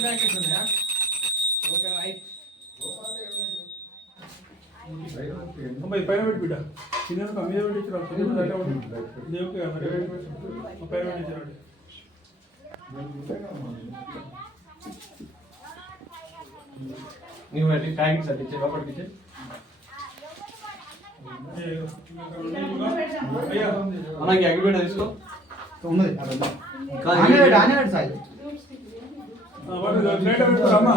Next packets ఉన్నాయా okay right. అమ్మాయి పైన పెట్టి బిడ్డ. చిన్న మీద పెట్టి ఇచ్చిరా చిన్న దగ్గర ఉండి దేవుకి పైన పెట్టి ఇచ్చిరండి నీవు అట్టి ప్యాకెట్స్ అట్టి లోపలికి ఇచ్చే అయ్యా. మనకి అగ్గిపేట తీసుకో. పెట్టు సాయి. ప్లేట్ పెట్టుకోరు అమ్మా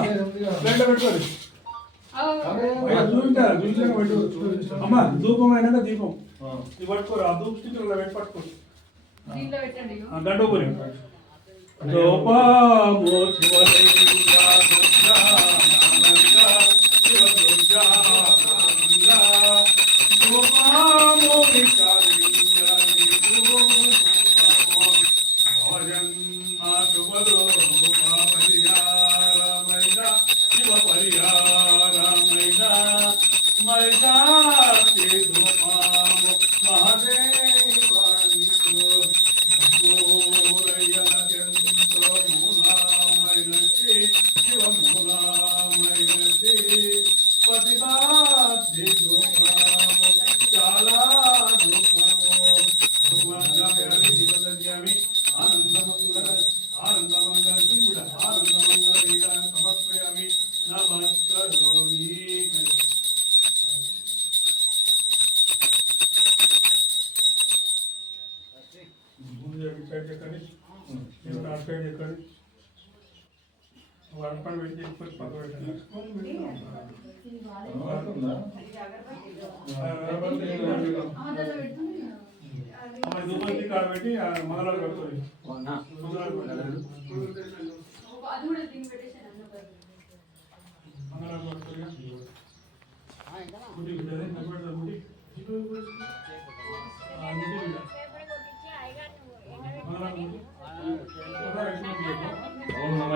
ప్లేట్ పెట్టుకోరు అయ్యా చూపించారా చూపించాక పెట్టు అమ్మా ధూపం అయినాక దీపం ఇది పట్టుకోరు ఆ ధూప్ స్టిక్ ఇలా పెట్టి పట్టుకోరు దీంట్లో పెట్టండి ఇగో. ఆ మైదాసి సైడ్ చెక్కండి మీరు అటు సైడ్ చెక్కండి వన్ పని పెట్టి చెప్పి పక్క పెట్టండి. దుబ్బతి కాడ పెట్టి ఆ మంగళాలు కడుతుంది అవునా?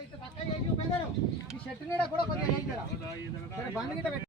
ఈ షర్ట్ కూడా కొంచెం పెద్దరు. ఈ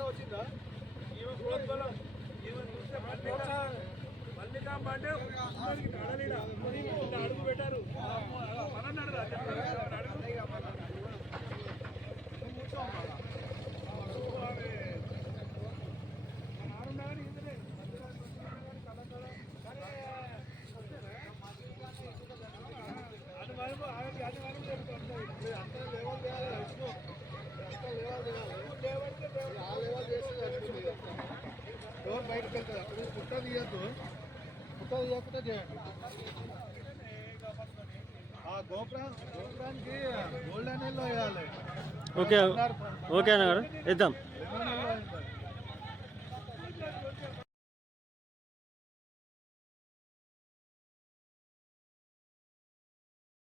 ఘనత వచ్చిందా ఈమె గ్రోత్ వల్ల ఈమె చూస్తే మల్లిక మల్లిక అంటే అడలేడా అడుగు పెట్టారు మన అన్నాడు అది వరకు అది వరకు చెప్తాను అంతా లేవాలి అంతా లేవాలి లేవాలి డోర్ బయటకు వెళ్తుంది అప్పుడు పుట్ట తీయద్దు. పుట్ట తీయకుండా చేయండి. ఆ గోపురం గోపురానికి గోల్డ్ అనేది వేయాలి. ఓకే. ఓకే అన్న గారు. ఇద్దాం.